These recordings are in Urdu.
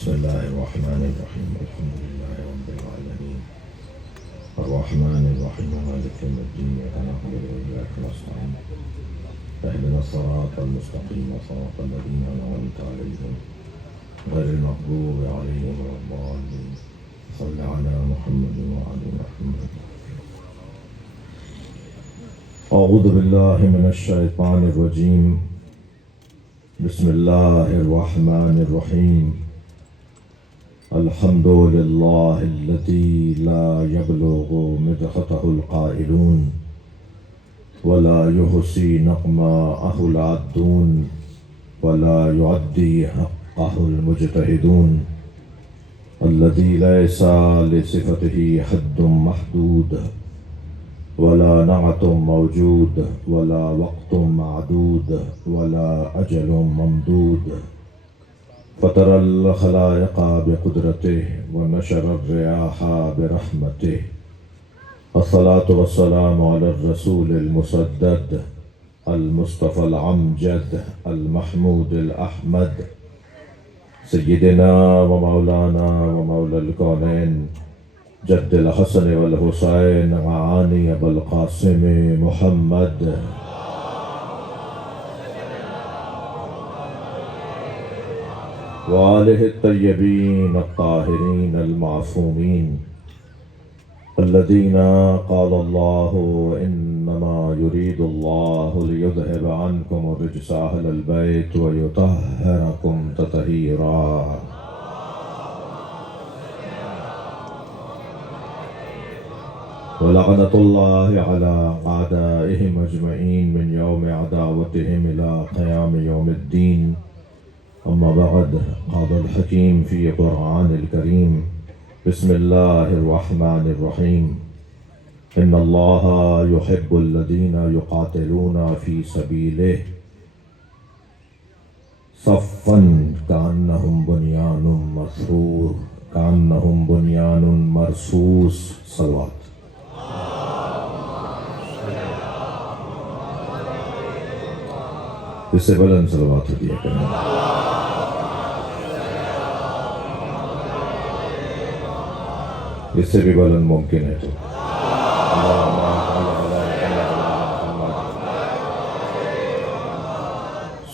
بسم الله الرحمن الرحيم الحمد لله رب العالمين الرحمن الرحيم مالك يوم الدين إياك نعبد وإياك نستعين اهدنا الصراط المستقيم صراط الذين أنعمت عليهم غير المغضوب عليهم ولا الضالين صل على محمد وعلى محمد. أعوذ بالله من الشيطان الرجيم بسم الله الرحمن الرحيم الحمد لله الذي لا يبلغ مدحته القائلون ولا يحصي نقماءه العادون ولا يعدي حقه المجتهدون الذي ليس لصفته حد محدود ولا نعت موجود ولا وقت معدود ولا أجل ممدود فطر الخلائق بقدرته ونشر الرياح برحمته الصلاة والسلام على الرسول المسدد المصطفى العمجد المحمود الأحمد سيدنا ومولانا ومولى الكونين جد الحسن والحسين معاني أبو القاسم محمد وآله الطيبين الطاهرين المعصومين الذين قال الله إنما يريد الله ليذهب عنكم الرجس أهل البيت ويطهركم تطهيرا. ولعنة الله على أعدائهم أجمعين من يوم عداوتهم إلى قيام يوم الدين. أما بعد قال الحكيم في قرآن الكريم بسم الله الرحمن الرحيم إن الله يحب الذين يقاتلون في سبيله صفا كأنهم بنيان مرصوص كأنهم بنيان مرصوص. صلوات. اس سے بلند صلوات دیا کریں. اس سے بھی بلند ممکن ہے تو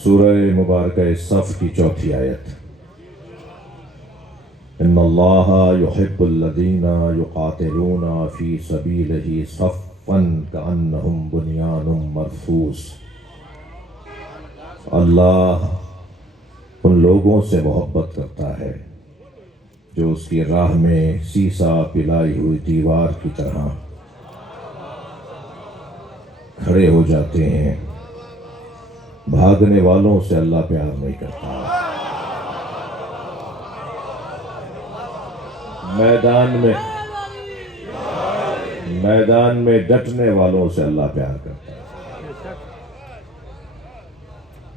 سورہ مبارکہ صف کی چوتھی آیت. ان اللہ یحب الذین یقاتلون فی سبیلہ صفا کأنہم بنیان مرصوص. اللہ ان لوگوں سے محبت کرتا ہے جو اس کی راہ میں سیسا پلائی ہوئی دیوار کی طرح کھڑے ہو جاتے ہیں. بھاگنے والوں سے اللہ پیار نہیں کرتا. میدان میں ڈٹنے والوں سے اللہ پیار کرتا ہے.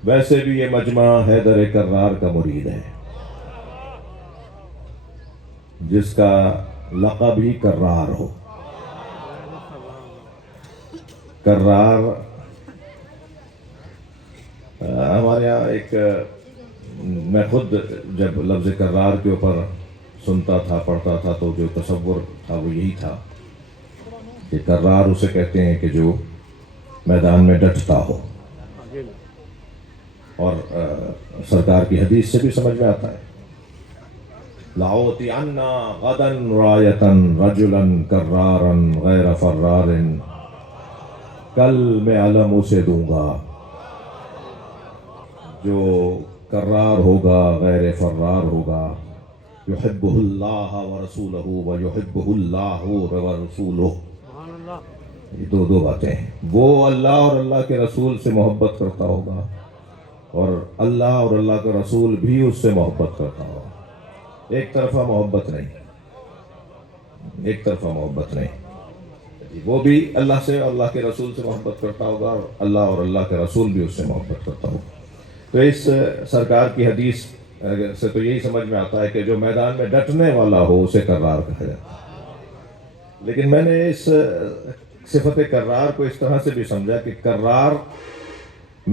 ویسے بھی یہ مجمع حیدر کرار کا مرید ہے جس کا لقب ہی کرار ہو. کرار ہمارے یہاں ایک میں خود جب لفظ کرار کے اوپر سنتا تھا پڑھتا تھا تو جو تصور تھا وہ یہی تھا کہ کرار اسے کہتے ہیں کہ جو میدان میں ڈٹتا ہو. اور سرکار کی حدیث سے بھی سمجھ میں آتا ہے لَأُعْطِيَنَّ غَدًا رَایَةً رَجُلًا كَرَّارًا غَيْرَ فَرَّارٍ. کل میں علم اسے دوں گا جو کرار ہوگا غیر فرار ہوگا. يُحِبُّهُ اللَّهُ وَرَسُولُهُ وَيُحِبُّهُ اللَّهُ وَرَسُولُهُ. یہ دو باتیں ہیں. وہ اللہ اور اللہ کے رسول سے محبت کرتا ہوگا اور اللہ اور اللہ کا رسول بھی اس سے محبت کرتا ہوگا. ایک طرفہ محبت نہیں. وہ بھی اللہ سے اور اللہ کے رسول سے محبت کرتا ہوگا اور اللہ کا رسول بھی اس سے محبت کرتا ہوگا. تو اس سرکار کی حدیث سے تو یہی سمجھ میں آتا ہے کہ جو میدان میں ڈٹنے والا ہو اسے کرار کہا جاتا ہے. لیکن میں نے اس صفت کرار کو اس طرح سے بھی سمجھا کہ کرار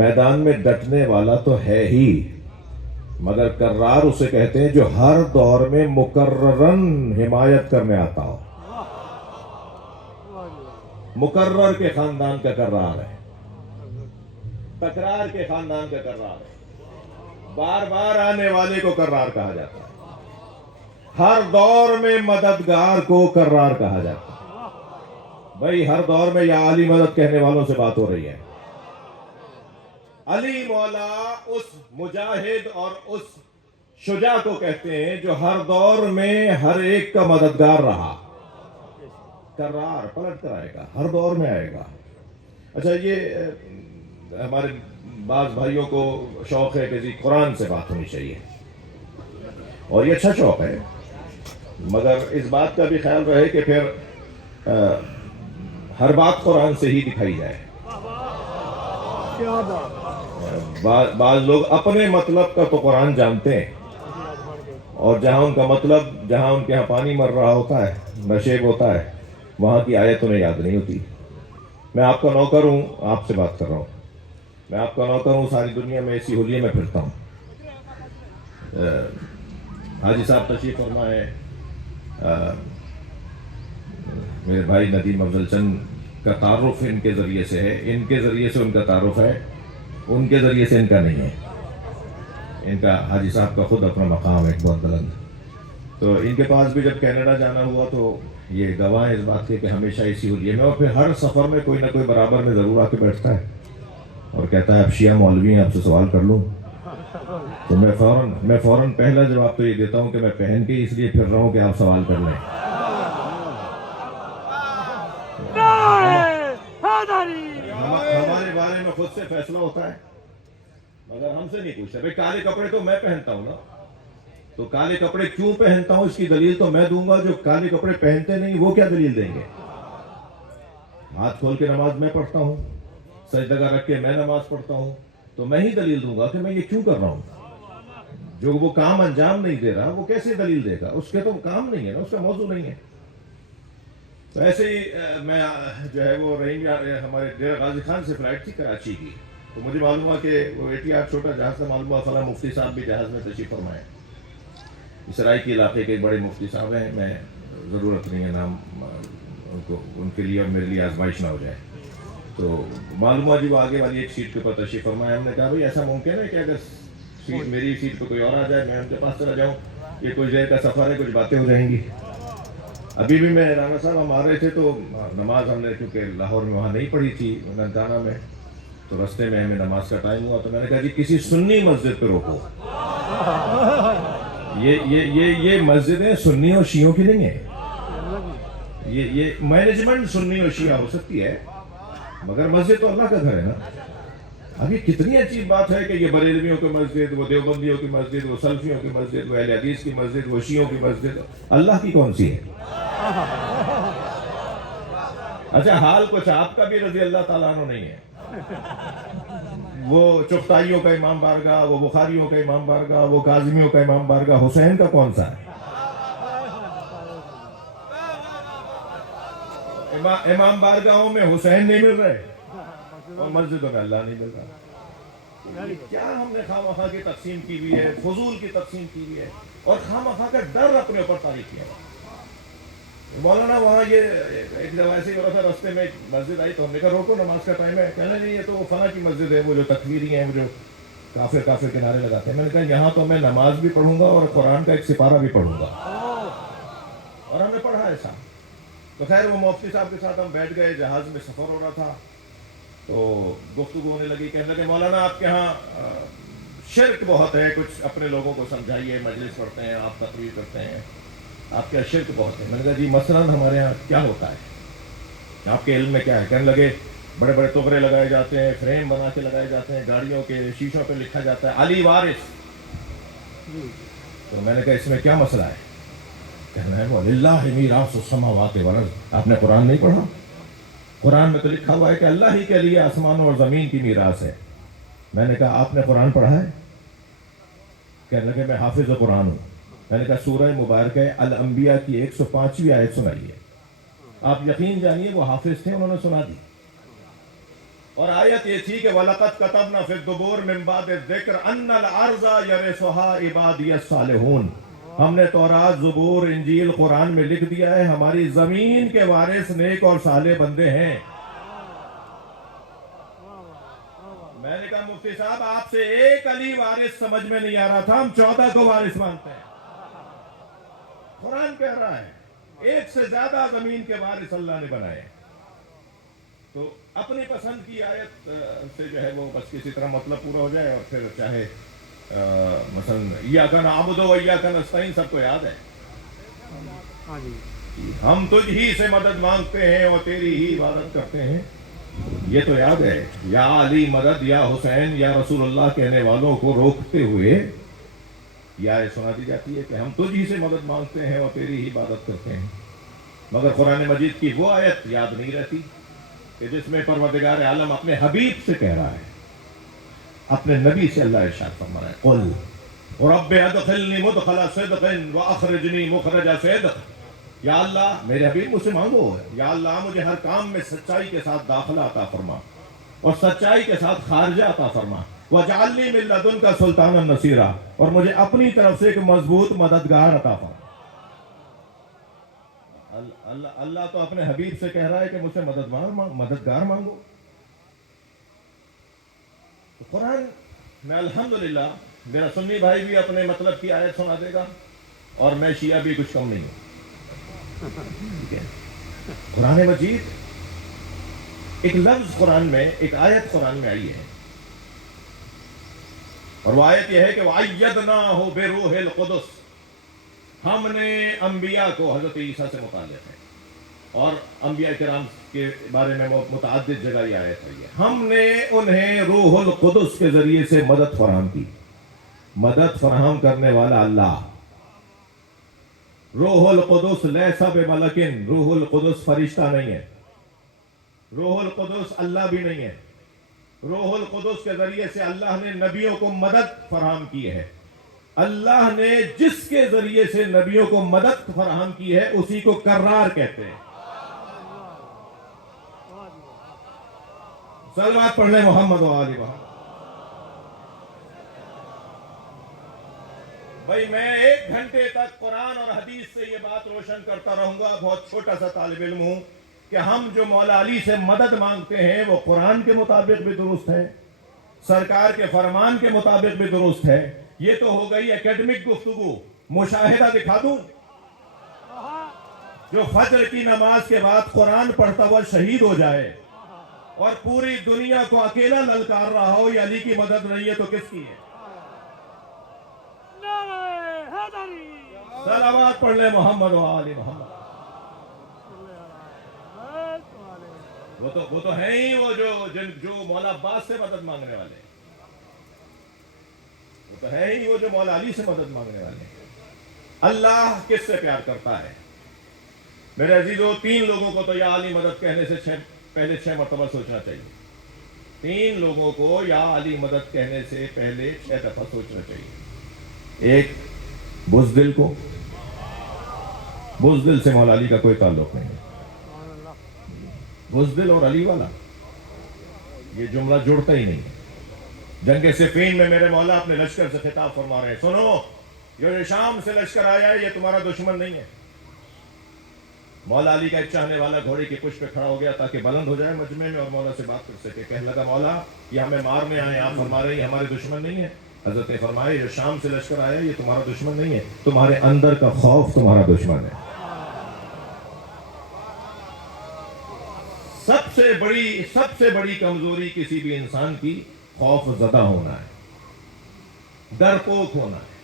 میدان میں ڈٹنے والا تو ہے ہی مگر کرار اسے کہتے ہیں جو ہر دور میں مکررن حمایت کرنے آتا ہو. مکرر کے خاندان کا کرار ہے، تکرار کے خاندان کا کرار ہے. بار بار آنے والے کو کرار کہا جاتا ہے. ہر دور میں مددگار کو کرار کہا جاتا ہے. بھائی ہر دور میں یا علی مدد کہنے والوں سے بات ہو رہی ہے. علی مولا اس مجاہد اور اس شجاع کو کہتے ہیں جو ہر دور میں ہر ایک کا مددگار رہا. کرار پلٹ کر آئے گا، ہر دور میں آئے گا. اچھا، یہ ہمارے بعض بھائیوں کو شوق ہے کہ جی قرآن سے بات ہونی چاہیے، اور یہ اچھا شوق ہے، مگر اس بات کا بھی خیال رہے کہ پھر ہر بات قرآن سے ہی دکھائی جائے. بعض لوگ اپنے مطلب کا تو قرآن جانتے ہیں، اور جہاں ان کا مطلب، جہاں ان کے ہاں پانی مر رہا ہوتا ہے، نشیب ہوتا ہے، وہاں کی آیت انہیں یاد نہیں ہوتی. میں آپ کا نوکر ہوں، آپ سے بات کر رہا ہوں. میں آپ کا نوکر ہوں، ساری دنیا میں اسی حلیے میں پھرتا ہوں. حاجی صاحب تشریف فرما ہے، میرے بھائی ندیم افضل چند کا تعارف ان کے ذریعے سے ہے، ان کے ذریعے سے ان کا تعارف ہے، ان کے ذریعے سے ان کا نہیں ہے. ان کا حاجی صاحب کا خود اپنا مقام ہے بہت بلند. تو ان کے پاس بھی جب کینیڈا جانا ہوا تو یہ گواہ اس بات کے کہ ہمیشہ اسی حلیے میں، اور پھر ہر سفر میں کوئی نہ کوئی برابر میں ضرور آ کے بیٹھتا ہے اور کہتا ہے اب شیعہ مولوی ہیں، آپ سے سوال کر لوں. تو میں فوراً پہلا جواب تو یہ دیتا ہوں کہ میں پہن کے اس لیے پھر رہا ہوں کہ آپ سوال کر لیں. ہمارے بارے میں خود سے فیصلہ ہوتا ہے، مگر ہم سے نہیں پوچھتا. بھائی کالے کپڑے تو میں پہنتا ہوں نا، تو کالے کپڑے کیوں پہنتا ہوں اس کی دلیل تو میں دوں گا. جو کالے کپڑے پہنتے نہیں وہ کیا دلیل دیں گے؟ ہاتھ کھول کے نماز میں پڑھتا ہوں، سجدہ رکھ کے میں نماز پڑھتا ہوں، تو میں ہی دلیل دوں گا کہ میں یہ کیوں کر رہا ہوں. جو وہ کام انجام نہیں دے رہا وہ کیسے دلیل دے گا؟ اس کے تو کام نہیں ہے نا، اس کا موضوع نہیں ہے. تو ایسے ہی میں جو ہے وہ رہی ہمارے ڈیرہ غازی خان سے فلائٹ تھی کراچی کی، تو مجھے معلوم ہوا کہ وہ ایٹیار چھوٹا جہاز تھا. معلوم ہوا فلاں مفتی صاحب بھی جہاز میں تشریف فرمائے. اسرائیل کے علاقے کے ایک بڑے مفتی صاحب ہیں، میں ضرورت نہیں ہے نام ان کے لیے اور میرے لیے آزمائش نہ ہو جائے. تو معلوم ہوا جی وہ آگے والی ایک سیٹ کے اوپر تشریف فرمائے. ہم نے کہا بھائی ایسا ممکن ہے کہ اگر سیٹ میری سیٹ پہ کوئی اور آ جائے میں ان کے پاس چلا جاؤں؟ یہ کچھ دیر کا سفر ہے، کچھ باتیں ہو جائیں گی. ابھی بھی میں رانا صاحب ہم آ رہے تھے تو نماز ہم نے کیونکہ لاہور میں وہاں نہیں پڑھی تھی، ننکانہ میں، تو رستے میں ہمیں نماز کا ٹائم ہوا تو میں نے کہا جی کسی سنی مسجد پہ روکو. یہ مسجدیں سنی اور شیعوں کی نہیں ہیں. یہ مینجمنٹ سنی اور شیعہ ہو سکتی ہے، مگر مسجد تو اللہ کا گھر ہے نا. اب یہ کتنی عجیب بات ہے کہ یہ بریلویوں کی مسجد، وہ دیوبندیوں کی مسجد، وہ سلفیوں کی مسجد، وہ اہل حدیث کی مسجد، وہ شیعوں کی مسجد، اللہ کی کون سی ہے؟ اچھا حال کچھ آپ کا بھی رضی اللہ تعالیٰ عنہ نہیں ہے. وہ چغتائیوں کا امام بارگاہ، وہ بخاریوں کا امام بارگاہ، وہ کاظمیوں کا امام بارگاہ، حسین کا کون سا ہے؟ امام بارگاہوں میں حسین نہیں مل رہے اور مسجدوں میں اللہ نہیں مل رہا. کیا ہم نے خواہ مخواہ کی تقسیم کی ہوئی ہے، فضول کی تقسیم کی ہوئی ہے، اور خواہ مخواہ کا ڈر اپنے اوپر طاری کیا ہے. مولانا وہاں یہ ایک دفعہ ایسے ہی ہو رہا تھا، رستے میں مسجد آئی تو ہم نے کہا روکو نماز کا ٹائم ہے. کہنا نہیں یہ تو وہ فلاں کی مسجد ہے، وہ جو تکفیری ہیں، وہ جو کافر کے نعرے لگاتے ہیں. میں نے کہا یہاں تو میں نماز بھی پڑھوں گا اور قرآن کا ایک سپارہ بھی پڑھوں گا، اور ہم نے پڑھا ایسا. تو خیر وہ مفتی صاحب کے ساتھ ہم بیٹھ گئے، جہاز میں سفر ہو رہا تھا تو گفتگو ہونے لگی. کہنے لگے مولانا آپ کے ہاں شرک بہت ہے، کچھ اپنے لوگوں کو سمجھائیے، مجلس پڑھتے ہیں آپ، تقریر کرتے ہیں، آپ کے شرک بہت ہے. میں نے کہا جی مثلاً ہمارے ہاں کیا ہوتا ہے، آپ کے علم میں کیا ہے؟ کہنے لگے بڑے بڑے تغرے لگائے جاتے ہیں، فریم بنا کے لگائے جاتے ہیں، گاڑیوں کے شیشوں پہ لکھا جاتا ہے علی وارث. تو میں نے کہا اس میں کیا مسئلہ ہے؟ کہنا ہے وَلِلَّهِ مِيرَاثُ السَّمَاوَاتِ وَالْأَرْضِ. آپ نے قرآن نہیں پڑھا؟ قرآن میں تو لکھا ہوا ہے کہ اللہ ہی کے لیے آسمانوں اور زمین کی میراث ہے. میں نے کہا آپ نے قرآن پڑھا ہے؟ کہنے لگے میں حافظ قرآن ہوں. میں نے کہا سورہ مبارکہ الانبیاء کی 105ویں آیت سنائیے. آپ یقین جانیے وہ حافظ تھے، انہوں نے سنا دی. اور آیت یہ تھی کہ وَلَقَدْ كَتَبْنَا فِي الزُّبُورِ مِن بَعْدِ الذِّكْرِ أَنَّ الْأَرْضَ يَرِثُهَا عِبَادِيَ الصَّالِحُونَ، ہم نے تورات، زبور، انجیل، قرآن میں لکھ دیا ہے ہماری زمین کے وارث نیک اور صالح بندے ہیں۔ میں نے کہا مفتی صاحب آپ سے ایک علی وارث سمجھ میں نہیں آ رہا تھا، ہم 14 کو وارث مانتے ہیں۔ قرآن کہہ رہا ہے ایک سے زیادہ زمین کے وارث اللہ نے بنائے۔ تو اپنی پسند کی آیت سے جو ہے وہ بس کسی طرح مطلب پورا ہو جائے، اور پھر چاہے مثلا ایاک نعبد و ایاک نستعین سب کو یاد ہے، ہم تجھ ہی سے مدد مانگتے ہیں اور تیری ہی عبادت کرتے ہیں، یہ تو یاد ہے۔ یا علی مدد، یا حسین، یا رسول اللہ کہنے والوں کو روکتے ہوئے یہ آیت سنا دی جاتی ہے کہ ہم تجھ ہی سے مدد مانگتے ہیں اور تیری ہی عبادت کرتے ہیں۔ مگر قرآن مجید کی وہ آیت یاد نہیں رہتی کہ جس میں پروردگار عالم اپنے حبیب سے کہہ رہا ہے، اپنے نبی سے اللہ ارشاد فرما رہا ہے، قل رب ادخلنی مدخل صدق واخرجنی مخرج صدق، یا اللہ میرے حبیب مجھ سے مانگو، یا اللہ مجھے ہر کام میں سچائی کے ساتھ داخلہ عطا فرما اور سچائی کے ساتھ خارجہ عطا فرما، وَاجْعَلْنِي مِن لَّدُنْكَ سُلْطَانًا نَصِيرًا، اور مجھے اپنی طرف سے ایک مضبوط مددگار عطا فرما۔ اللہ تو اپنے حبیب سے کہہ رہا ہے کہ مجھ سے مددگار مانگو۔ تو قرآن میں الحمدللہ میرا سنی بھائی بھی اپنے مطلب کی آیت سنا دے گا، اور میں شیعہ بھی کچھ کم نہیں ہوں، ٹھیک ہے۔ قرآن مجید ایک لفظ قرآن میں، ایک آیت قرآن میں آئی ہے، اور وہ آیت یہ ہے کہ وَأَيَّدْنَاهُ بِرُوحِ الْقُدُسِ، ہم نے انبیاء کو، حضرت عیسیٰ سے متعلق ہے، اور انبیاء کرام کے بارے میں متعدد جگہ یہ آیت آئی ہے، ہم نے انہیں روح القدس کے ذریعے سے مدد فراہم کی۔ مدد فراہم کرنے والا اللہ، روح القدس لیس بملکن، روح القدس فرشتہ نہیں ہے، روح القدس اللہ بھی نہیں ہے، روح القدس کے ذریعے سے اللہ نے نبیوں کو مدد فراہم کی ہے۔ اللہ نے جس کے ذریعے سے نبیوں کو مدد فراہم کی ہے اسی کو کرار کہتے ہیں۔ صلوات پڑھ لیں محمد و آل محمد۔ بھائی میں 1 گھنٹے تک قرآن اور حدیث سے یہ بات روشن کرتا رہوں گا، بہت چھوٹا سا طالب علم ہوں، کہ ہم جو مولا علی سے مدد مانگتے ہیں وہ قرآن کے مطابق بھی درست ہے، سرکار کے فرمان کے مطابق بھی درست ہے۔ یہ تو ہو گئی اکیڈمک گفتگو، مشاہدہ دکھا دوں، جو فجر کی نماز کے بعد قرآن پڑھتا ہوا شہید ہو جائے اور پوری دنیا کو اکیلا للکار رہا ہو، یہ علی کی مدد نہیں ہے تو کس کی ہے؟ صلوات پڑھ لیں محمد و آل محمد۔ وہ تو ہیں ہی وہ جو مولا عباس سے مدد مانگنے والے، وہ تو ہے ہی وہ جو مولا علی سے مدد مانگنے والے ہیں۔ اللہ کس سے پیار کرتا ہے؟ میرے عزیزو، 3 لوگوں کو تو یا علی مدد کہنے سے پہلے 6 مرتبہ سوچنا چاہیے۔ 3 لوگوں کو یا علی مدد کہنے سے پہلے 6 دفعہ سوچنا چاہیے۔ ایک بزدل کو، بزدل سے مولا علی کا کوئی تعلق نہیں ہے، بزدل اور علی والا یہ جملہ جڑتا ہی نہیں ہے۔ جنگ صفین میں میرے مولا اپنے لشکر سے خطاب فرما رہے ہیں، سنو یہ شام سے لشکر آیا ہے یہ تمہارا دشمن نہیں ہے۔ مولا علی کا ایک چاہنے والا گھوڑے کی پشت پہ کھڑا ہو گیا تاکہ بلند ہو جائے مجمع میں اور مولا سے بات کر سکے۔ کہنے لگا مولا یہ ہمیں مارنے آئے، آپ فرما رہے ہیں ہمارے دشمن نہیں ہے۔ حضرت نے فرمایا یہ شام سے لشکر آیا یہ تمہارا دشمن نہیں ہے، تمہارے اندر کا خوف تمہارا دشمن ہے۔ سب سے بڑی کمزوری کسی بھی انسان کی خوف زدہ ہونا ہے، ڈرپوک ہونا ہے۔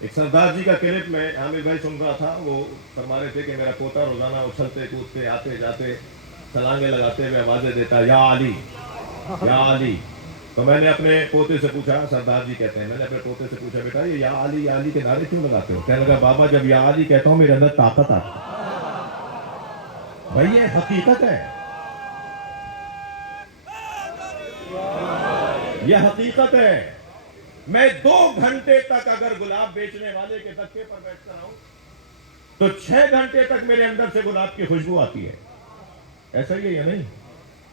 ایک سردار جی کا کلپ میں عامر بھائی سن رہا تھا، وہ فرما رہے تھے کہ میرا پوتا روزانہ اچھلتے کودتے آتے جاتے چھلانگیں لگاتے ہوئے آوازیں دیتا یا علی یا علی۔ تو میں نے اپنے پوتے سے پوچھا، سردار جی کہتے ہیں، میں نے اپنے پوتے سے پوچھا بیٹا یہ یا علی کے نعرے کیوں لگاتے ہو؟ کہنے لگا بابا جب یا علی کہتا ہوں میرے اندر طاقت آتی ہے۔ بھائی یہ حقیقت ہے، یہ حقیقت ہے۔ میں 2 گھنٹے تک اگر گلاب بیچنے والے کے دکے پر بیٹھتا رہوں تو 6 گھنٹے تک میرے اندر سے گلاب کی خوشبو آتی ہے۔ ایسا ہی ہے یا نہیں؟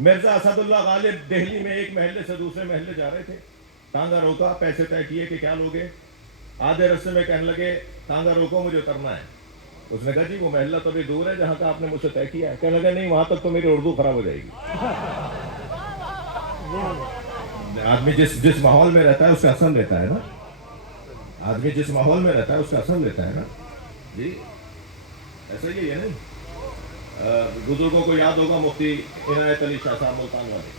مرزا اسد اللہ غالب دہلی میں ایک محلے سے دوسرے محلے جا رہے تھے، تانگا روکا، پیسے طے کیے کہ کیا لوگے، آدھے رستے میں کہنے لگے تانگا روکو مجھے اترنا ہے۔ اس نے کہا جی وہ محلہ تو بھی دور ہے جہاں کا آپ نے مجھ سے طے کیا ہے۔ کہنے لگا نہیں وہاں تک تو میری اردو خراب ہو جائے گی۔ آدمی جس ماحول میں رہتا ہے اس کا اثر لیتا ہے نا، آدمی جس ماحول میں رہتا ہے اس کا اثر لیتا ہے نا جی، ایسا ہی ہے نہیں۔ بزرگوں کو یاد ہوگا مفتی عنایت علی شاہ صاحب ملتان والے،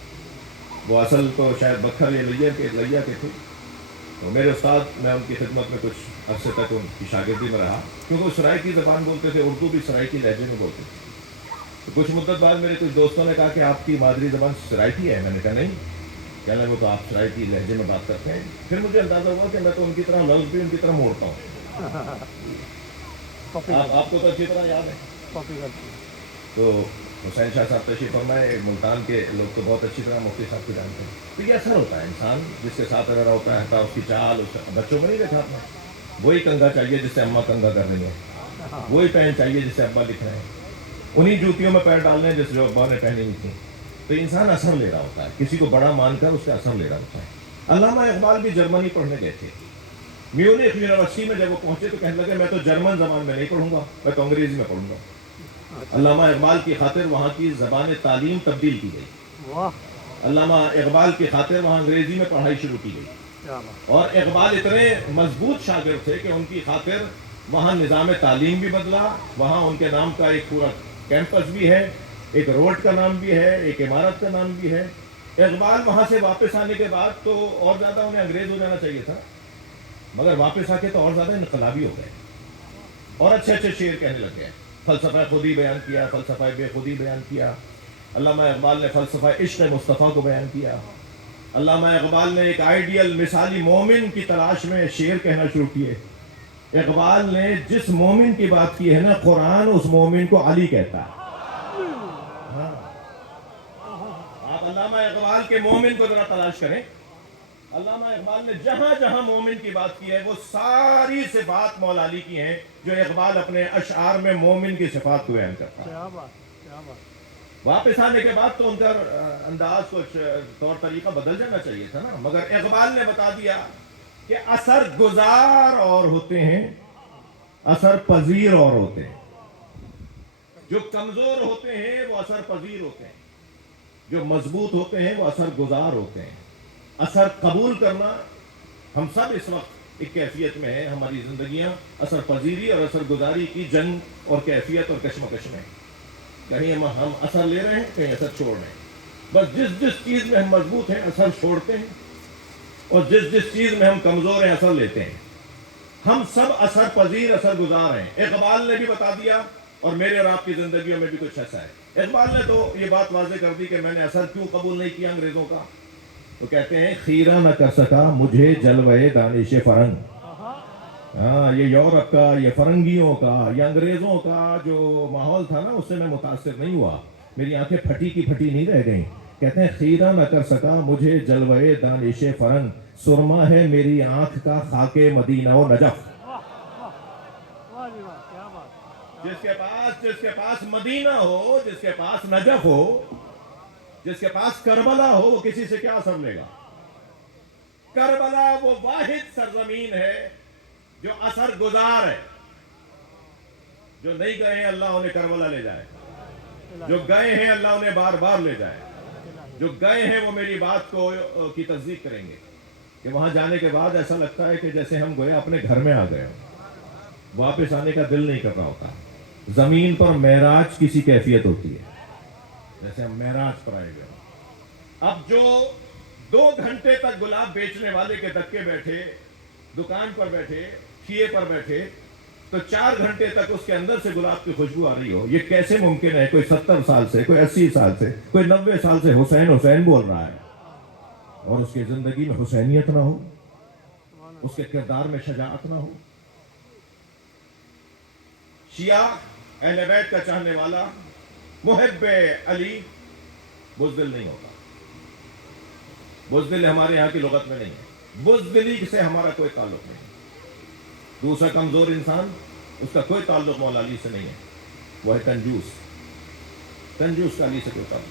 وہ اصل تو شاید بکھر یا لیا کے تھے، تو میرے استاد، میں ان کی خدمت میں کچھ عرصے تک ان کی شاگردی میں رہا، کیونکہ وہ سرائیکی زبان بولتے تھے، اردو بھی سرائیکی لہجے میں بولتے تھے۔ تو کچھ مدت بعد میرے کچھ دوستوں نے کہا کہ آپ کی مادری زبان سرائیکی ہے، میں نے کہا نہیں، کہنے وہ تو آپ سرائیکی لہجے میں بات کرتے ہیں۔ پھر مجھے اندازہ ہوا کہ میں تو ان کی طرح لفظ بھی ان کی طرح موڑتا ہوں۔ آپ کو تو اچھی طرح یاد ہے۔ تو حسین شاہ صاحب تشریف فرمائے، ملتان کے لوگ تو بہت اچھی طرح مفتی صاحب کو جانتے ہیں۔ تو یہ اثر ہوتا ہے، انسان جس کے ساتھ اگر ہوتا ہے اس کی چال، بچوں میں نہیں دیکھا آپ نے، وہی کنگا چاہیے جس سے اماں کنگا کر رہی ہیں، وہی پین چاہیے جس سے ابا لکھ رہے ہیں، انہی جوتیوں میں پیر ڈالنے ہیں جس جو ابا نے پہنی ہوئی تھی۔ تو انسان اثر لے رہا ہوتا ہے، کسی کو بڑا مان کر اس کا اثر لے رہا ہوتا ہے۔ علامہ اقبال بھی جرمنی پڑھنے گئے تھے، میونخ یونیورسٹی میں جب وہ پہنچے تو کہنے لگے میں تو جرمن زبان میں نہیں پڑھوں گا، میں تو انگریزی میں پڑھوں گا۔ علامہ اقبال کی خاطر وہاں کی زبان تعلیم تبدیل کی گئی، علامہ اقبال کی خاطر وہاں انگریزی میں پڑھائی شروع کی گئی، اور اقبال اتنے مضبوط شاگرد تھے کہ ان کی خاطر وہاں نظام تعلیم بھی بدلا، وہاں ان کے نام کا ایک پورا کیمپس بھی ہے، ایک روڈ کا نام بھی ہے، ایک عمارت کا نام بھی ہے۔ اقبال وہاں سے واپس آنے کے بعد تو اور زیادہ انہیں انگریز ہو جانا چاہیے تھا، مگر واپس آ کے تو اور زیادہ انقلابی ہو گئے اور اچھے اچھے شعر کہنے لگ گئے۔ فلسفہ خودی بیان کیا، فلسفہ بے خودی بیان کیا۔ علامہ اقبال نے فلسفہ عشق مصطفیٰ کو بیان کیا۔ علامہ اقبال نے ایک آئیڈیل مثالی مومن کی تلاش میں شعر کہنا شروع کیے۔ اقبال نے جس مومن کی بات کی ہے نا، قرآن اس مومن کو علی کہتا ہے۔ آپ علامہ اقبال کے مومن کو ذرا تلاش کریں، علامہ اقبال نے جہاں جہاں مومن کی بات کی ہے وہ ساری صفات مولا علی کی ہیں جو اقبال اپنے اشعار میں مومن کی صفات کو بیان کرتا ہے۔ واپس آنے کے بعد تو ان کا انداز کچھ طور طریقہ بدل جانا چاہیے تھا نا، مگر اقبال نے بتا دیا کہ اثر گزار اور ہوتے ہیں، اثر پذیر اور ہوتے ہیں۔ جو کمزور ہوتے ہیں وہ اثر پذیر ہوتے ہیں، جو مضبوط ہوتے ہیں وہ اثر گزار ہوتے ہیں۔ اثر قبول کرنا، ہم سب اس وقت ایک کیفیت میں ہیں، ہماری زندگیاں اثر پذیری اور اثر گزاری کی جنگ اور کیفیت اور کشمکش میں، کہیں ہم اثر لے رہے ہیں، کہیں اثر چھوڑ رہے ہیں۔ بس جس چیز میں ہم مضبوط ہیں اثر چھوڑتے ہیں، اور جس چیز میں ہم کمزور ہیں اثر لیتے ہیں۔ ہم سب اثر پذیر، اثر گزار ہیں۔ اقبال نے بھی بتا دیا، اور میرے اور آپ کی زندگیوں میں بھی کچھ ایسا ہے۔ اقبال نے تو یہ بات واضح کر دی کہ میں نے اثر کیوں قبول نہیں کیا انگریزوں کا، تو کہتے ہیں خیرہ نہ کر سکا مجھے جلوے دانش فرنگ۔ ہاں، یہ یورپ کا، یہ فرنگیوں کا، یہ انگریزوں کا جو ماحول تھا نا، اس سے میں متاثر نہیں ہوا، میری آنکھیں پھٹی کی پھٹی نہیں رہ گئیں۔ کہتے ہیں خیرہ نہ کر سکا مجھے جلوے دانش فرنگ، سرما ہے میری آنکھ کا خاک مدینہ و نجف۔ جس کے پاس مدینہ ہو، جس کے پاس نجف ہو، جس کے پاس کربلا ہو، وہ کسی سے کیا اثر لے گا؟ کربلا وہ واحد سرزمین ہے جو اثر گزار ہے۔ جو نہیں گئے ہیں اللہ انہیں کربلا لے جائے، جو گئے ہیں اللہ انہیں بار بار لے جائے، جو گئے ہیں وہ میری بات کی تصدیق کریں گے کہ وہاں جانے کے بعد ایسا لگتا ہے کہ جیسے ہم گویا اپنے گھر میں آ گئے ہوں، واپس آنے کا دل نہیں کر رہا ہوتا۔ زمین پر معراج کسی کیفیت ہوتی ہے، جیسے ہم معراج پر آئے گئے ہوں۔ اب جو 2 گھنٹے تک گلاب بیچنے والے کے دکے بیٹھے، دکان پر بیٹھے، ٹھیے پر بیٹھے، تو 4 گھنٹے تک اس کے اندر سے گلاب کی خوشبو آ رہی ہو، یہ کیسے ممکن ہے؟ کوئی 70 سال سے، کوئی 80 سال سے، کوئی 90 سال سے حسین حسین بول رہا ہے، اور اس کی زندگی میں حسینیت نہ ہو، اس کے کردار میں شجاعت نہ ہو۔ شیعہ اہل بیت کا چاہنے والا، محب علی، بزدل نہیں ہوتا۔ بزدل ہمارے یہاں کی لغت میں نہیں ہے، بزدلی سے ہمارا کوئی تعلق نہیں۔ دوسرا کمزور انسان، اس کا کوئی تعلق مولا علی سے نہیں ہے، وہ ہے کنجوس۔ کنجوس کا علی سے کوئی تعلق۔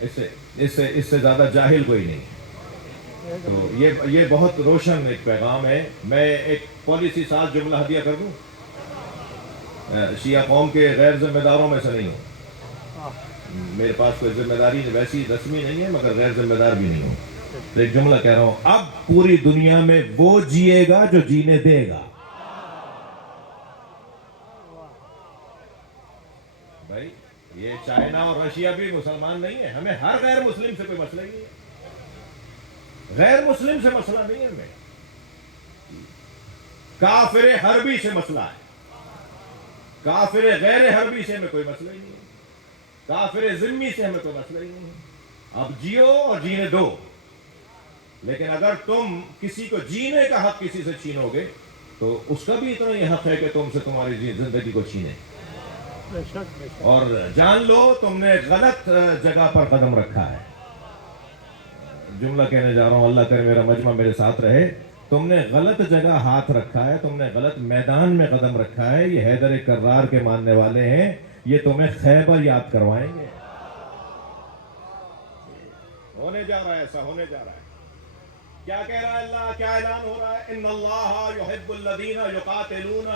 اس سے زیادہ جاہل کوئی نہیں. تو یہ بہت روشن ایک پیغام ہے. میں ایک پالیسی ساز جملہ ہدیہ کر دوں. شیعہ قوم کے غیر ذمہ داروں میں سے نہیں ہوں. میرے پاس کوئی ذمہ داری ویسی رسمی نہیں ہے مگر غیر ذمہ دار بھی نہیں ہوں. تو ایک جملہ کہہ رہا ہوں. اب پوری دنیا میں وہ جیے گا جو جینے دے گا. بھائی یہ چائنا اور رشیا بھی مسلمان نہیں ہے. ہمیں ہر غیر مسلم سے کوئی مسئلہ ہی نہیں ہے. غیر مسلم سے مسئلہ نہیں ہے. ہمیں کافر حربی سے مسئلہ ہے. کافر غیر حربی سے ہمیں کوئی مسئلہ ہی نہیں ہے. کافر ذمی سے ہمیں کوئی مسئلہ ہی نہیں ہے. اب جیو اور جینے دو. لیکن اگر تم کسی کو جینے کا حق کسی سے چھینو گے تو اس کا بھی اتنا ہی حق ہے کہ تم سے تمہاری زندگی کو چھینے. اور جان لو تم نے غلط جگہ پر قدم رکھا ہے. جملہ کہنے جا رہا ہوں, اللہ کرے میرا مجمع میرے ساتھ رہے. تم نے غلط جگہ ہاتھ رکھا ہے. تم نے غلط میدان میں قدم رکھا ہے. یہ حیدر کرار کے ماننے والے ہیں. یہ تمہیں خیبر یاد کروائیں گے. ہونے جا رہا ہے, ایسا ہونے جا رہا ہے. کیا کہہ رہا ہے اللہ, کیا اعلان ہو رہا ہے؟ ان اللہ یحب الذین یقاتلون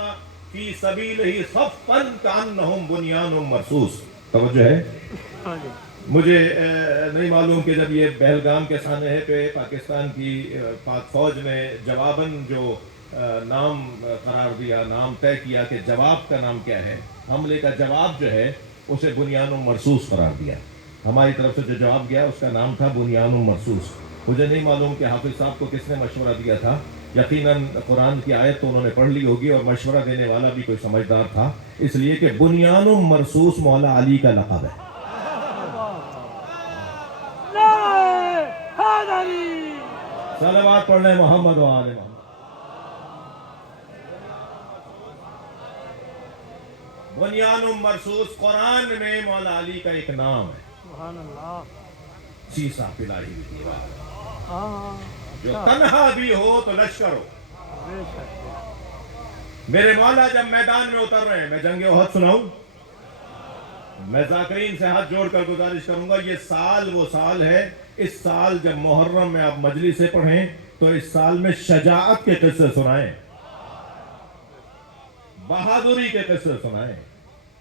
فی سبیلہ صفا کانہم بنیان مرصوص. توجہ ہے. مجھے نہیں معلوم کہ جب یہ پہلگام کے سانحے پہ پاکستان کی پاک فوج نے جواباً جو نام قرار دیا, نام طے کیا کہ جواب کا نام کیا ہے, حملے کا جواب جو ہے اسے بنیان مرصوص قرار دیا. ہماری طرف سے جو جواب گیا اس کا نام تھا بنیان مرصوص. مجھے نہیں معلوم کہ حافظ صاحب کو کس نے مشورہ دیا تھا. یقیناً قرآن کی آیت تو انہوں نے پڑھ لی ہوگی اور مشورہ دینے والا بھی کوئی سمجھدار تھا, اس لیے کہ بنیان مرصوص مولا علی کا لقب ہے. صلوات پڑھ لیں محمد و آل محمد. بنیان مرصوص قرآن میں مولا علی کا ایک نام ہے. سبحان اللہ. سیسا پلائی ہوئی دیوار, جو تنہا بھی ہو تو لشکر ہو. میرے مولا جب میدان میں اتر رہے ہیں, میں جنگ احد سناؤں. میں ذاکرین سے ہاتھ جوڑ کر گزارش کروں گا, یہ سال وہ سال ہے. اس سال جب محرم میں آپ مجلس سے پڑھیں تو اس سال میں شجاعت کے قصے سنائیں, بہادری کے قصے سنائیں.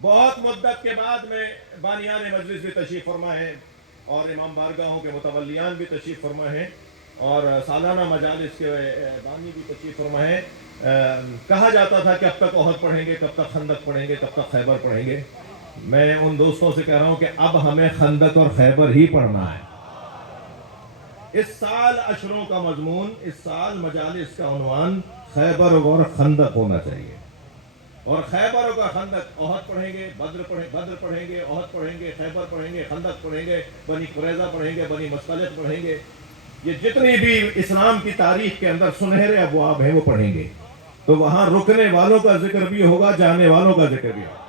بہت مدت کے بعد میں بانیان مجلس بھی تشریف فرما ہے اور امام بارگاہوں کے متولیان بھی تشریف فرما ہے اور سالانہ مجالس کے بانی بھی تشریف فرما ہے. کہا جاتا تھا کہ اب تک احد پڑھیں گے, کب تک خندق پڑھیں گے, کب تک خیبر پڑھیں گے. میں ان دوستوں سے کہہ رہا ہوں کہ اب ہمیں خندق اور خیبر ہی پڑھنا ہے. اس سال عشروں کا مضمون, اس سال مجالس کا عنوان خیبر اور خندق ہونا چاہیے. اور خیبر کا خندق, احد پڑھیں گے, بدر پڑھیں گے, احد پڑھیں گے, خیبر پڑھیں گے, خندق پڑھیں گے, بنی قریظہ پڑھیں گے, بنی مصطلق پڑھیں گے. یہ جتنی بھی اسلام کی تاریخ کے اندر سنہرے ابواب ہیں وہ پڑھیں گے. تو وہاں رکنے والوں کا ذکر بھی ہوگا, جانے والوں کا ذکر بھی ہوگا.